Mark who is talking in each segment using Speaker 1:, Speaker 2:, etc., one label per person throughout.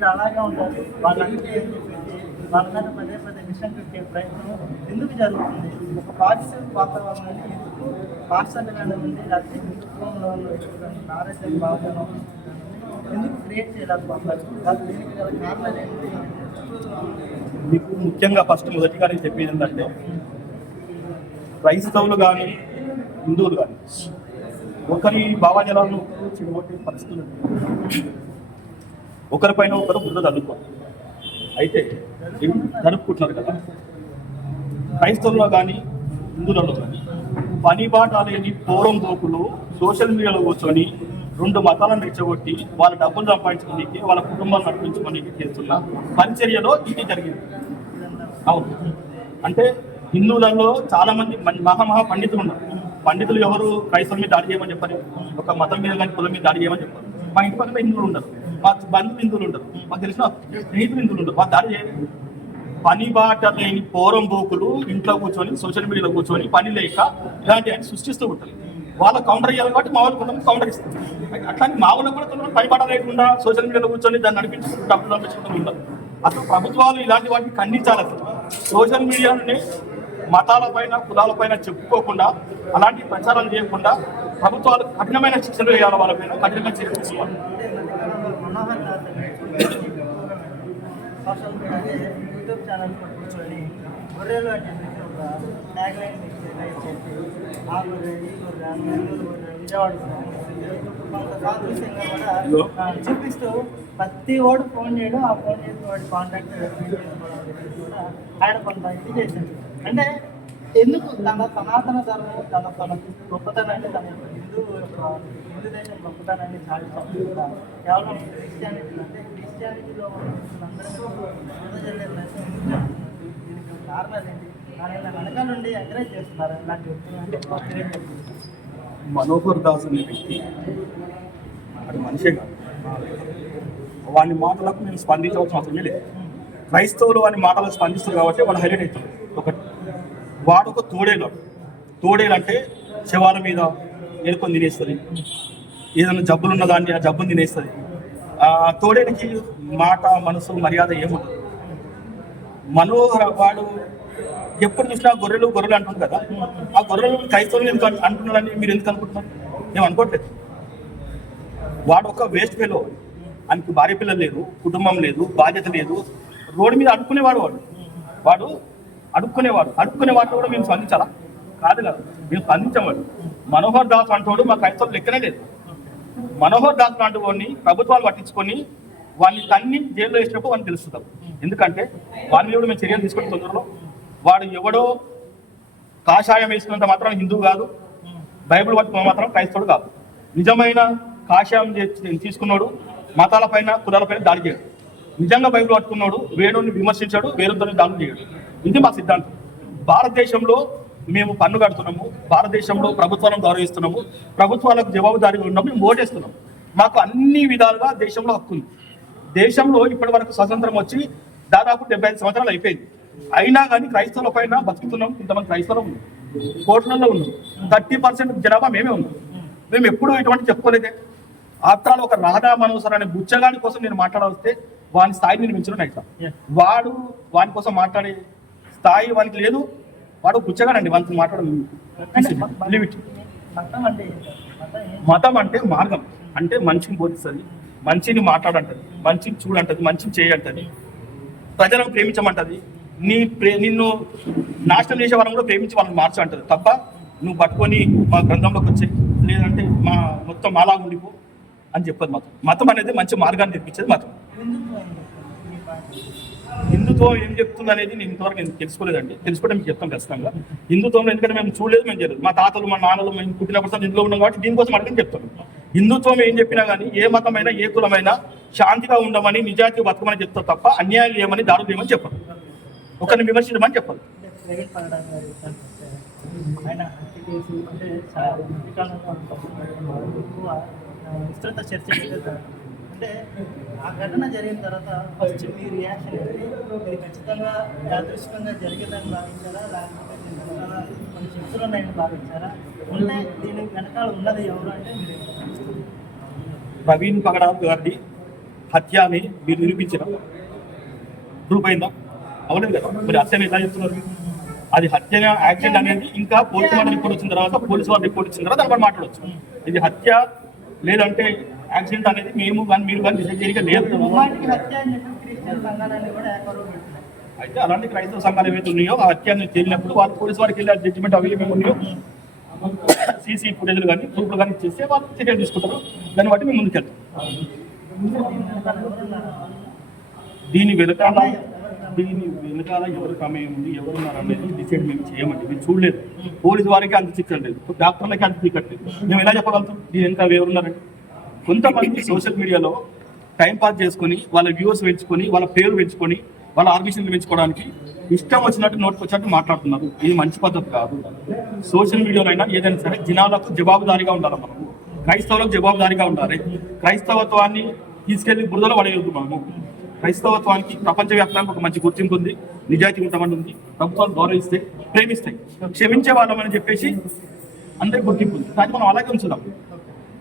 Speaker 1: వీళ్ళు అలాగే ఉంటారు వాళ్ళందరికీ ఏం వాళ్ళ మీద పదే పదే మిషన్ పెట్టే ప్రయత్నం ఎందుకు జరుగుతుంది? ఒక పాజిటివ్ వాతావరణాన్ని ఎందుకు పాఠశాల ఉంది లేకపోతే హిందుత్వంలో నారాయణ భావన ఎందుకు క్రియేట్ చేయలేకపోతున్నారు వాళ్ళు దీనికి గల కారణాలు ఏంటి?
Speaker 2: మీకు ముఖ్యంగా ఫస్ట్ మొదటిగా నేను చెప్పేది ఏంటంటే క్రైస్తవులు కానీ హిందువులు కానీ ఒకరి భావజలాలను చెడగొట్టే పరిస్థితులు. ఒకరిపైన ఒకరు బుర్ర చదువుకోరు అయితే జరుపుకుంటున్నారు కదా. క్రైస్తవుల్లో కానీ హిందువులలో కానీ పని బాట లేని పూర్వం పోకులు సోషల్ మీడియాలో కూర్చొని రెండు మతాలను రెచ్చగొట్టి వాళ్ళ డబ్బులు సంపాదించుకోనికి వాళ్ళ కుటుంబాలు నడిపించుకోనికి చేస్తున్న పరిచర్యలో ఇది జరిగింది. అవును. అంటే హిందువులలో చాలా మంది మహామహా మహా మహా పండితులు ఉన్నారు. పండితులు ఎవరు క్రైస్తవుల మీద దాడి చేయమని చెప్పారు. ఒక మతం మీద కానీ కులం మీద దాడి చేయమని చెప్పారు. మా ఇంటి పక్కన హిందువులు ఉండరు. మా బంధు హిందువులు ఉండరు మాకు తెలిసిన స్నేహితు హిందువులు ఉండరు వాళ్ళు దాడి పని బాట లేని పోరం బోకులు ఇంట్లో కూర్చొని సోషల్ మీడియాలో కూర్చొని పని లేక ఇలాంటి అని సృష్టిస్తూ ఉంటారు. వాళ్ళ కౌంటర్ చేయాలి కాబట్టి మా వాళ్ళు కొంతమంది కౌంటర్ ఇస్తారు. అట్లాంటి మా వాళ్ళు కూడా కొంతమంది పని బాట లేకుండా సోషల్ మీడియాలో కూర్చొని దాన్ని నడిపించుకుంటూ డబ్బులు పంపించుకుంటూ ఉంటారు అసలు ప్రభుత్వాలు ఇలాంటి వాటిని ఖండించాలి అసలు. సోషల్ మీడియాని మతాల పైన కులాల పైన చెప్పుకోకుండా అలాంటి ప్రచారాలు చేయకుండా ప్రభుత్వాలు కఠినమైన శిక్షలు వేయాలి వాళ్ళ పైన కఠినమైన చర్యలు తీసుకోవాలి.
Speaker 1: చూపిస్తూ ప్రతి వాడు ఫోన్ చేయడం ఆ ఫోన్ చేసిన వాడి కాంటాక్ట్ ఆయన కొంత ఇది చేశాడు. అంటే ఎందుకు తన సనాతన ధర్మం తన తన గొప్పతనాన్ని తన హిందూ హిందూ దేశం గొప్పతనాన్ని కూడా కేవలం క్రిస్టియానిటీ అంటే క్రిస్టియానిటీలో దీనికి కారణాలు ఏంటి? ఆయన నుండి ఎంకరేజ్ చేస్తున్నారు? ఇలాంటి
Speaker 2: మనోహర్ దాస్ అనే వ్యక్తి అది మనిషే కాదు. వాని మాటలకు నేను స్పందించవలసిన అవసరం లేదు. క్రైస్తవులు వాని మాటలకు స్పందిస్తారు కాబట్టి వాడు హైలైట్ అవుతుంది ఒకటి వాడు ఒక తోడేలాడు తోడేలు అంటే శవాల మీద ఏరుకొని తినేస్తుంది. ఏదైనా జబ్బులు ఉన్న దాన్ని ఆ జబ్బుని తినేస్తుంది. ఆ తోడేలికి మాట మనసు మర్యాద ఏముండదు. మనోహర వాడు ఎప్పుడు చూసినా గొర్రెలు గొర్రెలు అంటుంది కదా. ఆ గొర్రెలు క్రైస్తవులు ఎందుకు అంటున్నారని మీరు ఎందుకు అనుకుంటున్నారు? మేము అనుకోవట్లేదు వాడు ఒక వేస్ట్ ఫెలో. ఆయనకి భార్య పిల్లలు లేదు కుటుంబం లేదు బాధ్యత లేదు. రోడ్డు మీద అడుక్కునేవాడు వాడు. వాడు అడుక్కునేవాడు. అడుక్కునే వాటిలో కూడా మేము స్పందించాలా? కాదు కాదు. మేము స్పందించమని. మనోహర్ దాస్ అంటోడు మా క్రైస్తవులు లెక్కనే లేదు. మనోహర్ దాస్ లాంటి వాడిని ప్రభుత్వాలు పట్టించుకొని వాడిని తన్ని జైల్లో వేసినప్పుడు వాడిని తెలుస్తుంది ఎందుకంటే వాడి మీద కూడా మేము చర్యలు తీసుకునే తొందరలో. వాడు ఎవడో కాషాయం వేసుకున్నంత మాత్రం హిందూ కాదు. బైబిల్ పట్టుకున్న మాత్రం క్రైస్తవుడు కాదు. నిజమైన కాషాయం తీసుకున్నాడు మతాలపైన కులాలపైన దాడి చేయడు. నిజంగా బైబిల్ పట్టుకున్నాడు వేణుని విమర్శించాడు వేరుతో దాడులు చేయడు. ఇది మా సిద్ధాంతం. భారతదేశంలో మేము పన్ను కడుతున్నాము భారతదేశంలో ప్రభుత్వాలను గౌరవిస్తున్నాము ప్రభుత్వాలకు జవాబుదారీగా ఉన్నాము మేము ఓటేస్తున్నాము మాకు అన్ని విధాలుగా దేశంలో హక్కు ఉంది. దేశంలో ఇప్పటి వరకు స్వతంత్రం వచ్చి దాదాపు డెబ్బై ఐదు సంవత్సరాలు అయిపోయింది. అయినా కానీ క్రైస్తవుల పైన బతుకుతున్నాం ఇంతమంది క్రైస్తవులు ఉన్నాం. కోట్లలో ఉన్నాం. థర్టీ పర్సెంట్ జనాభా మేమే ఉన్నాం. మేము ఎప్పుడు ఇటువంటి చెప్పుకోలేదే. ఆత్రాలు ఒక రాధా మనోసర్ అనే బుచ్చగాడి కోసం నేను మాట్లాడవస్తే వాని స్థాయి నేను
Speaker 1: Yeah.
Speaker 2: వాడు వాని కోసం మాట్లాడే స్థాయి వానికి లేదు. వాడు బుచ్చగాడండి వానికి మాట్లాడడం లిమిట్
Speaker 1: మతం అంటే
Speaker 2: మార్గం. అంటే మంచిని బోధిస్తుంది. మంచిని మాట్లాడంటది. మంచిని చూడంటది. మంచిని చేయంటది ప్రజలను ప్రేమించమంటది. నీ ప్రే నిన్ను నాశనం చేసే వాళ్ళని కూడా ప్రేమించి వాళ్ళని మార్చు అంటది తప్ప నువ్వు పట్టుకొని మా గ్రంథంలోకి వచ్చే లేదంటే మా మొత్తం మాలా ఉండిపో అని చెప్పదు మతం. మతం అనేది మంచి మార్గాన్ని తెప్పించేది మతం.
Speaker 1: హిందుత్వం ఏం చెప్తుంది?
Speaker 2: అనేది నేను ఇంతవరకు నేను తెలుసుకోలేదండి. తెలుసుకుంటే మీకు చెప్తాం ఖచ్చితంగా. హిందుత్వంలో ఎందుకంటే మేము చూడలేదు మేము చేయలేదు. మా తాతలు మా నాన్నలు మేము పుట్టినప్పుడు ఇంట్లో ఉన్నాం కాబట్టి దీనికోసం అడిగి చెప్తాను. హిందుత్వం ఏం చెప్పినా కానీ ఏ మతమైనా ఏ కులమైనా శాంతిగా ఉండమని నిజాయితీ బతకమని చెప్తారు తప్ప అన్యాయం లేమని దారులు చేయమని చెప్పరు. ఒకరిని విమర్శించమని చెప్పరు.
Speaker 1: విస్తృత చర్చ అంటే ఆ ఘటన జరిగిన తర్వాత ఫస్ట్ మీ రియాక్షన్ ఏంటి? మీరు ఖచ్చితంగా యాదృష్టికంగా జరిగేదని భావించారా? లేకపోతే కొన్ని శక్తులు ఉన్నాయని భావించారా? ఉన్నాయి దీని వెనకాల ఉన్నది ఎవరు అంటే మీరు?
Speaker 2: ప్రవీణ్ పగడా గారిని హత్య అని మీరు నిరూపించిన ప్రూఫ్ అయిందా అవలేదు కదా? మరి హత్య ఎలా చెప్తున్నారు అది హత్య యాక్సిడెంట్ అనేది ఇంకా పోలీసు వారి రిపోర్ట్ వచ్చిన తర్వాత పోలీసు వారి రిపోర్ట్ వచ్చిన తర్వాత దాని మాట్లాడవచ్చు ఇది హత్య లేదంటే యాక్సిడెంట్ అనేది మేము కానీ మీరు కానీ డిసైడ్ చేయక లేదు. అయితే అలాంటి క్రైస్తవ సంఘాలు ఏవైతే ఉన్నాయో ఆ హత్యను తేలినప్పుడు వాళ్ళు పోలీసు వారికి వెళ్ళి జడ్జిమెంట్ అవి ఏమేమి ఉన్నాయో సీసీ ఫుటేజ్లు కానీ ప్రూఫ్లు కానీ చేస్తే వాళ్ళు చర్యలు తీసుకుంటారు. దాన్ని బట్టి మేము ముందుకెళ్తాం. దీని వెనకాల దీని వెనకాల ఎవరు ప్రమేయం ఉంది ఎవరున్నారు అనేది డిసైడ్ మేము చేయమండి. మేము చూడలేదు. పోలీసు వారికి అంత చిక్కడం లేదు. డాక్టర్లకి అంత చిక్కట్లేదు మేము ఎలా చెప్పగలుగుతాం? దీని వెనక ఎవరున్నారండి కొంతమంది సోషల్ మీడియాలో టైం పాస్ చేసుకొని వాళ్ళ వ్యూవర్స్ పెంచుకొని వాళ్ళ పేరు పెంచుకొని వాళ్ళ ఆర్బిషన్లు పెంచుకోవడానికి ఇష్టం వచ్చినట్టు నోటికి వచ్చినట్టు మాట్లాడుతున్నారు. ఇది మంచి పద్ధతి కాదు. సోషల్ మీడియాలో అయినా ఏదైనా సరే జనాలకు జవాబుదారీగా ఉండాలి మనము క్రైస్తవులకు జవాబుదారీగా ఉండాలి. క్రైస్తవత్వాన్ని తీసుకెళ్ళి బురదలో పడేయొద్దు మనము. క్రైస్తవత్వానికి ప్రపంచవ్యాప్తంగా ఒక మంచి గుర్తింపు ఉంది నిజాయితీ ఉంటామని ఉంది ప్రభుత్వాలు గౌరవిస్తే ప్రేమిస్తాయి. క్షమించే వాళ్ళమని చెప్పేసి అందరికి గుర్తింపు ఉంది. కానీ మనం అలాగే ఉంచుదాం.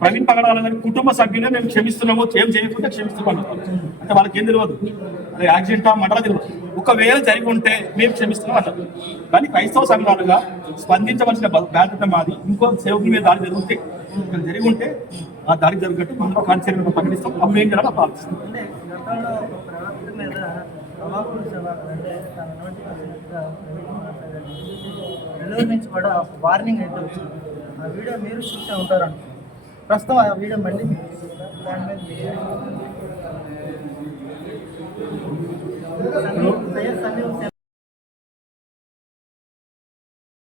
Speaker 2: ప్రవీణ్ పగడాల గారి కుటుంబ సభ్యులే మేము క్షమిస్తున్నాము ఏం చేయకుండా క్షమిస్తున్నాము. అంటే వాళ్ళకి ఏం తెలియదు అది యాక్సిడెంటా మటలా తెలియదు ఒకవేళ జరిగి ఉంటే మేము క్షమిస్తున్నాం అన్నారు. కానీ క్రైస్తవ సంఘాలుగా స్పందించవలసిన బాధ్యత మాది. ఇంకో సేవకుల మీద దాడి జరిగితే ఇక్కడ జరిగి ఉంటే ఆ దాడి జరిగినట్టు మనం కాన్సెప్ట్ ప్రకటిస్తాం. అప్పుడు ఏం చేయాలో అప్పుడు
Speaker 1: వార్నింగ్ అయితే వచ్చింది. ఆ వీడియో మీరు చూసే ఉంటారు ప్రస్తుతం ఆ వీడియో మళ్ళీ మీకు